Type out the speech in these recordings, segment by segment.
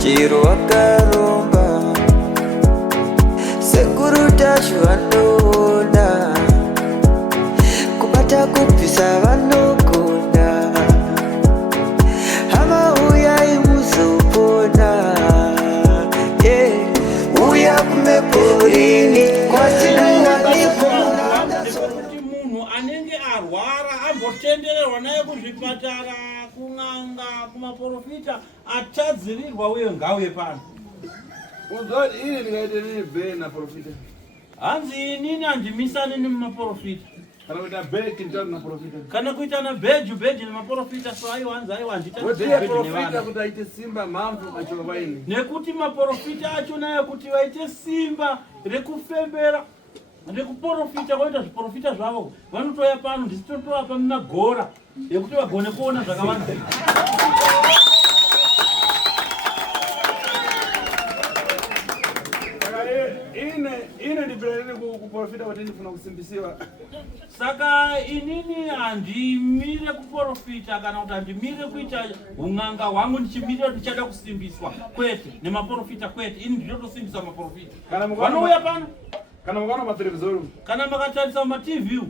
chiro wakaromba sekuru tacho vanona kubata kubvisa vanogona hama uyai muzopona uya kumeporini kuti munhu anenge arwara ambotendererwa naye kuzvipatara kun'anga kumaprofita atadzirirwa uye ngauye pano. Uzoti ini ndikaite nini be na profita? Hanzi inini handimisani nemumaprofita. Kana kuita beki nditatu na profita. Kana kuita na beju nemaprofita so aiwa hanzi aiwa handita profita kuti aite simba mambo kachoka paini. Nekuti maprofita acho naye kuti vaite simba rekufembera ndikuprofita kwaita zviprofita zvavo vanotoya pano ndisitotovapa magora ekuti vagone kuona zvakawanda. Ine ndipelele kuprofita kuti ndifuna kusimbisiwa. Saka inini handimire kuprofita kana kuti handimire kuita un'anga hwangu ndichimirira kuti ndichada kusimbiswa kwete nemaprofita kwete. Ini ndinotosimbisa maprofita vanouya pano kana mukaona matelevizioni kana makatarisa matv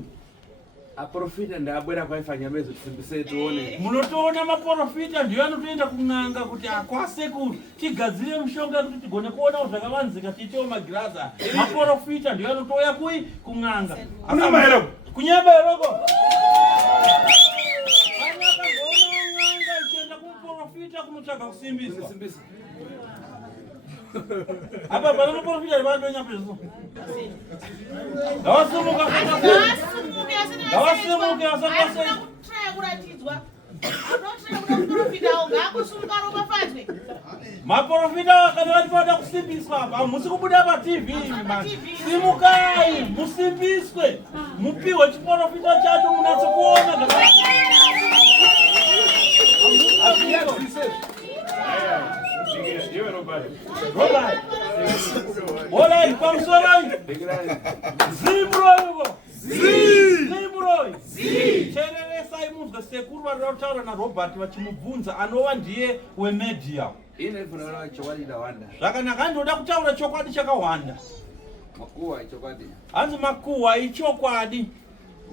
aprofita ndabwera kwaifanya mezo tisimbise tuone. Munotoona maprofita ndiyo anotoenda kun'anga kuti akwasekuru tigadzire mushonga kuti tigone kuona zvakavanzika tiitewo magiraza. Maprofita ndiyo anotoya kui kun'anga kunyabairoko kunyabairoko anakazoona ichienda kumuprofita kunotsvaga kusimbiswa. Apa pana maprofita rivadonyapezo ngawasimuka ngawasimuke asakasei maprofita kana vachivada kusimbiswa apa hamusi kubuda patv. Simukai musimbiswe mupiwe chiprofita chacho munatse kuona Olai pamusoroi zimroivo zimroi chereresai munzwe sekuru vari kutaura naRobert vachimubvunza anova ndiye wemedia. Ine funara chokwadi ndawanda. Zvakanaka ndoda kutaura chokwadi chakawanda. Makuwa chokwadi. Hanzi makuwa ichokwadi.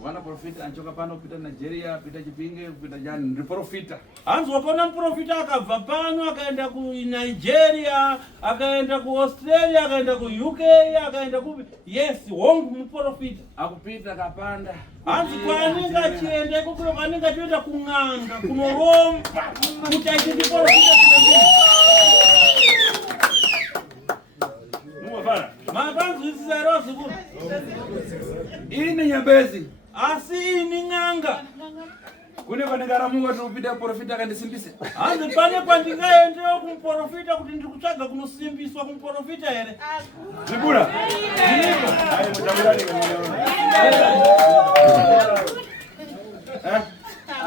Wana profita anchoka pano kupita Nigeria, kupita Chipinge, kupita Jani, ndi profita. Hanzi wakaona muprofita akabva pano akaenda ku Nigeria, akaenda ku Australia, akaenda ku UK, akaenda ku yes, hongu muprofita. Akupita kapanda. Hanzi kwaanenge achienda ikokuro kwaanenge achienda kun'anga kunoromba kuti aite muprofita chinenge. Mumafana. Makanzwisisa ero zikuru. Ine nyambezi. Asi ini n'anga. Kune pandikaramuka tikupita profita akandisimbise. Hanzi pane pandingaendewo kumuprofita kuti ndikutsvaga kunosimbiswa kumuprofita here. Zibula. Ayi mutamurani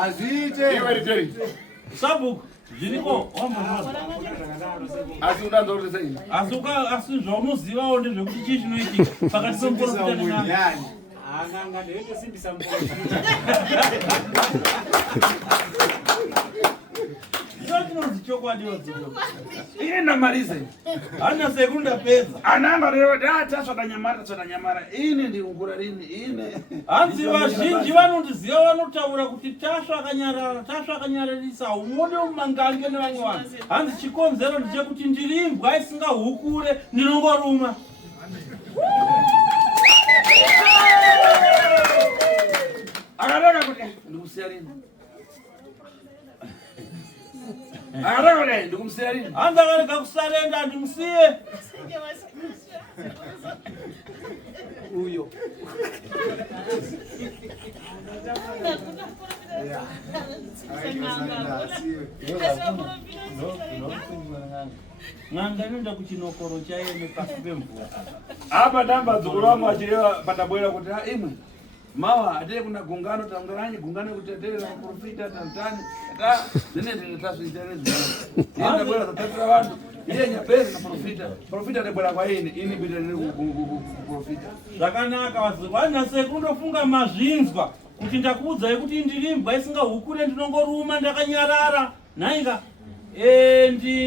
azite. Iwe riteri. Sabuk. Zviriko asi udanza kuti sei asi zvaunozivawo ndezvekuti chii chinoitika pakati pemuprofita nen'anga. An'anga ndoitosimbisa muprofita. Ndochinonzi chokwadiwo dzino. Ine ndamalize. Hana sekuru ndapedza. Ananga lero tasvata nyamara. Ine ndikungura rini ine. Hanzi vazhinji vanondiziva vanotaura kuti tasvakanyararisa umone mumangange nevamwe vanhu. Hanzi chikonzero ndechekuti ndiri imbwa isingahukure ndinongoruma. Akareka kuti ndikusiya rini. Akareka kuti ndikusiya rini. Hanzi akarega kusarenda ndimusiye. Uyo. N'anga inoenda kuchinokoro chaine pasi pemvura. Apa ndambadzukuru wangu achireva pandabwera kuti imwe mawa atee kuna gungano tangaranye gungano kuti atere na profita tantani ta zvinenge tasviitare zvino. Ndabwera kutatira vanhu iye nyapezi na profita ndabwera kwa ini kuita ku profita. Zvakanaka vazivana sekundofunga mazvinzwa kuti ndakuudzai kuti ndiri imbwa isingahukure ndinongoruma ndakanyarara. Nhainga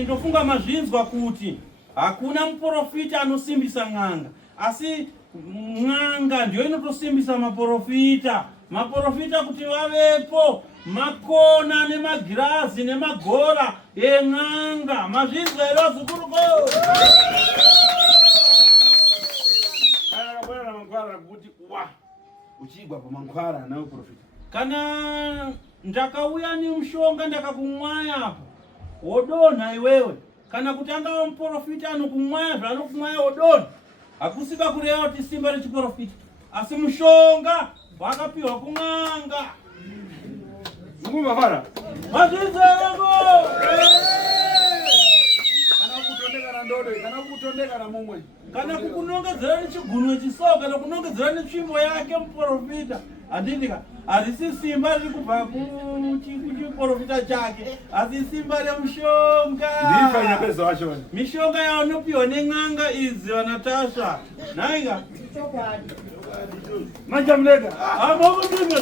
ndofunga mazvinzwa kuti hakuna muprofita anosimbisa n'anga, asi n'anga ndiyo inotosimbisa maprofita. Maprofita kuti vavepo makona nemagirazi nemagora en'anga. Mazvinzwa ero zukuruko. Kana kabwera na mankhwara kuti uchigwa pa mankhwara nawe profita. Kana ndakauya ni mshonga ndakakumwaya apo wodona iwewe, kana kutanga muprofita anokumwaya zvanokumwaya wodona, hakusika kureva kuti simba rechiprofita, asi mushonga wakapiwa kun'anga. Mukuvafara Mazvizereko kana kutondeka na ndodo, kana kutondeka na mumwe, kana kukunongedzera nechigunwe chisoka, kana kunongedzera netsvimbo yake muprofita, handindika hazisi simba riri kubva kuchiprofita chake, asi simba remushonga. ndifa inapeza wacho. Mishonga yaanopiwa nen'anga idzi vanatasha nainga Majamleka amokundime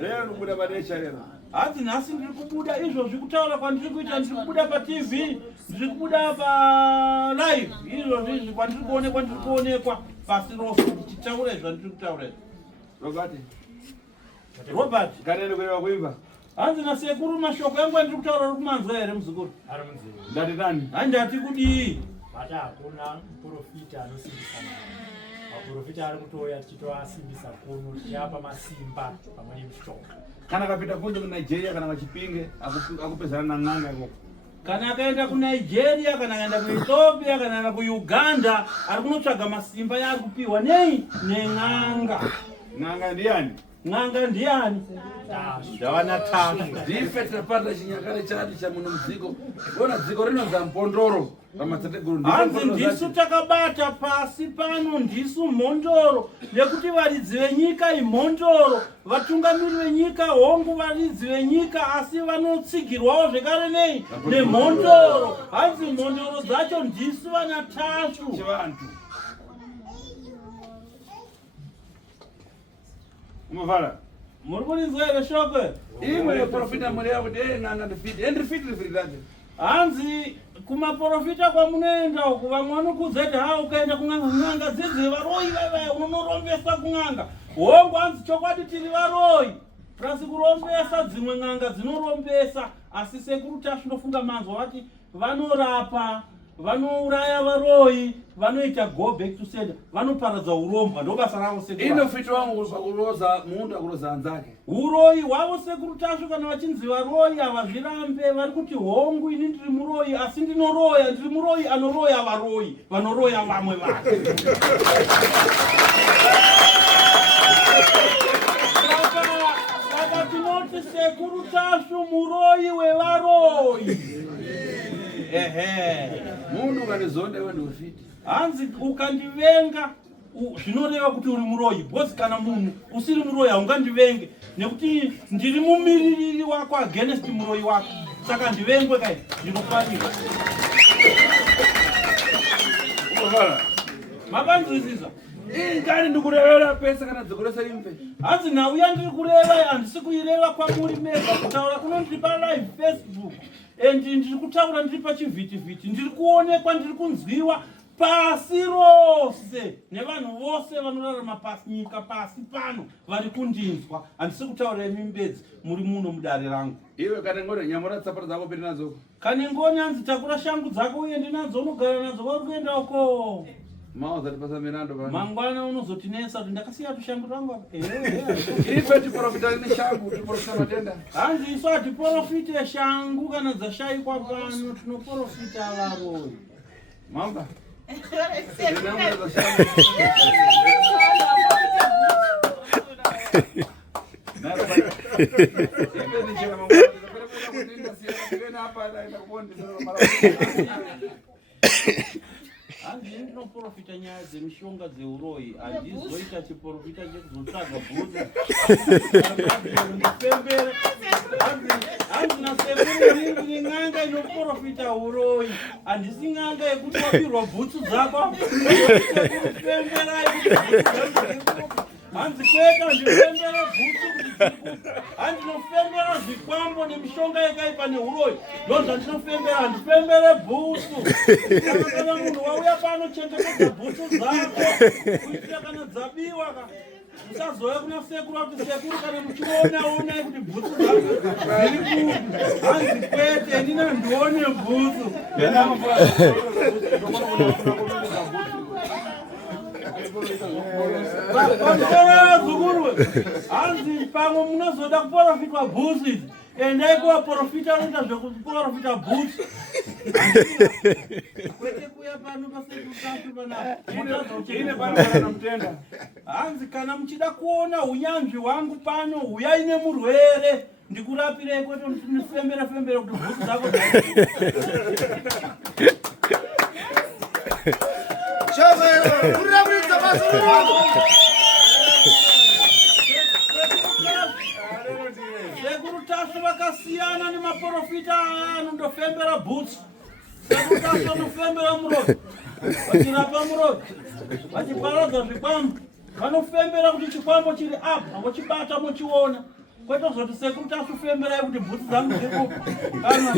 lero nikubuda badesha lero. hadzi nhasi ndiri kubuda izvozvi kutaura kwandiri kuita, ndiri kubuda paTV, ndiri kubuda palive, izvozvi kwandiri kuonekwa, ndiri kuonekwa pasi rose ndichitaura zvandiri kutaura. Robert Kanene kulewa kuimba. hanzi nasekuru mashoko yangu andiri kutaura uri kumanzwa here muzukuru? Ari munzira. Ndati nani? Handati kudii? Mata hakuna muprofita anosimbisa n'anga. Maprofita ari kutoya tichitoasimbisa kuno tichiapa masimba pamwe nemushonga. Kana kapita kunje ku Nigeria kana Chipinge akupezana na n'anga iko. Kana akaenda kuNigeria, kana akaenda kuEthiopia, kana akaenda kuUganda, ari kunotsvaga masimba yaari kupiwa nei? Nen'anga. N'anga ndiani? N'anga ndiani? Ndavanatasha. Ndife tapata chinyakare chati cha muno mdziko. Bona dziko rinonza mpondoro pamatsateguru ndife. Hanzi ndisu takabata pasi pano, ndisu mhondoro, nekuti varidzi venyika imhondoro, vatungamiri venyika hongu varidzi venyika, asi vanotsigirwawo zvekare nei? Nemhondoro. Hanzi mhondoro dzacho ndisu vanatashu. Chivantu. Umavara. Muri kurinzwa here shoko? Imwe profita muriya kuti n'anga ndifiti. Ndifiti zake. Hanzi kumaprofita kwamunoenda uku vamwe vanokudza kuti ha ukaenda kun'anga dzidzi varoyi vaiva unonorombesa kun'anga. Hongu hanzi chokwadi tiri varoyi, pasi kurombesa dzimwe n'anga dzinorombesa, asi sekuru tashu ndofunga manzwa vati vanorapa, vanouraya varoyi, vanoita go back to sender, vanoparadza urombwa, ndo basa ravo sekuru. Inofita wangu kuroza mundu akuroza anzake. Uroyi hwavo sekuru tashu kana vachinzi varoyi havazvirambe, vari kuti hongu ini ndiri muroyi asi ndinoroya, ndiri muroyi anoroya varoyi, vanoroya vamwe vanhu. Saka tinoti sekuru tashu muroyi wevaroyi. Ehe. Mundu kanizonde wende ufiti. Hanzi ukandivenga zvinoreva kuti uri muroyi, bhosi kana munhu usiri muroyi haungandivenge, nekuti ndiri mumiririri wako against muroyi wako, saka ndivengwe kai ndinofanira. Umavara. Makanzwisisa? Kani ndikurevera pesa kana dzikuresa impe. Hanzi nauya ndiri kureva, handisi kuireva kwamuri mega, kutaura kuno ndiri palive Facebook, and ndiri kutaura ndiri pachivhitivhiti, ndiri kuonekwa, ndiri kunzwiwa pasi rose nevanhu vose vanorarama pasi nyika pasi pano vari kundinzwa. Handisi kutaura imi mbedzi muri muno mudare rangu. Iwe kana ngone nyamura tsapata dzako piri nadzo. Kane ngoni hanzi takura shangu dzako uende nadzo, unogara nadzo, vari kuenda uko. Mauza tipasa mirando bana. Mangwana unozotinesa kuti ndakasiya tushangu twangu apa. Ife tiprofita ni shangu, tiprofita matenda. Hanzi isu hatiprofite shangu kana dzashayikwa pano, tinoprofita varoyi. Mamba. Hanzi ndinoprofita nyaya dzemishonga dzeuroyi, handizoita chiprofita chekuzotsvaga bvudza. Ndipembere. Hanzi nasekuru ndiri n'anga inoprofita uroyi, handisi n'anga yekuti wapirwa bhutsu dzako. Pemberai kuti bhutsu dzako dziri Hanzi kweta ndifembere bhutsu kuti handinofembera zvikwambo nemishonga yakaipa neuroyi. Ndozva ndinofembera, handifembere bhutsu. Kana munhu wauya pano chengetedza bhutsu dzako kuitira kana dzabiwa usazouya kuna sekuru kuti sekuru kana muchiona kuti bhutsu dzangu dziri kupi. Hanzi kwete, inini handione bhutsu. Hanzi pamwe munozoda kuprofitwa bhutsu idzi, endai kuvaprofita vanoita zvekuprofita bhutsu. Kwete kuya pano pasekutatu hanzi kana muchida kuona unyanzvi hwangu pano, huyai nemurwere ndikurapirei, kwete ndifembere kuti bhutsu dzako sekuru tasu vakasiyana nemaprofita anondofembera bhutsu. Sekuru tasu anofembera muroyi, vachirapa muroyi, vachiparadza zvikwambo, vanofembera kuti chikwambo chiri apa vochibata mochiona. Kwete zoti sekuru tasu femberai kuti bhutsu dzangu dzirikupa kana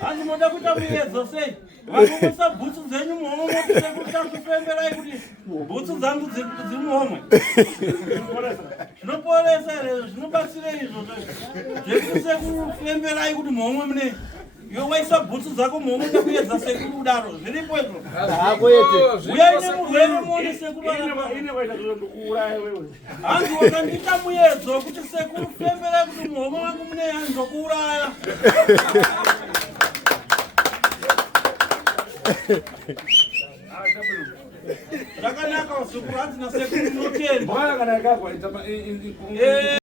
hanzi moda kuita muyedzo sei? Vanomuisa bhutsu dzenyu muhomwe kuti sekuru tasu femberai kuti bhutsu dzangu dziri muhomwe. Zvinoporesa here? Zvinobatsira izvo zvekuti sekuru femberai kuti muhomwe mune iwe waisa bhutsu dzako muhomwe nekuyedza sekuru kudaro zviripo izvo. Uyai nemurwere muone sekuru hanzi wakandiita muyedzo kuti sekuru femberai kuti muhomwe wangu mune handizokuuraya. Zvakanaka sekuru, hanzi nasekuru munotenda.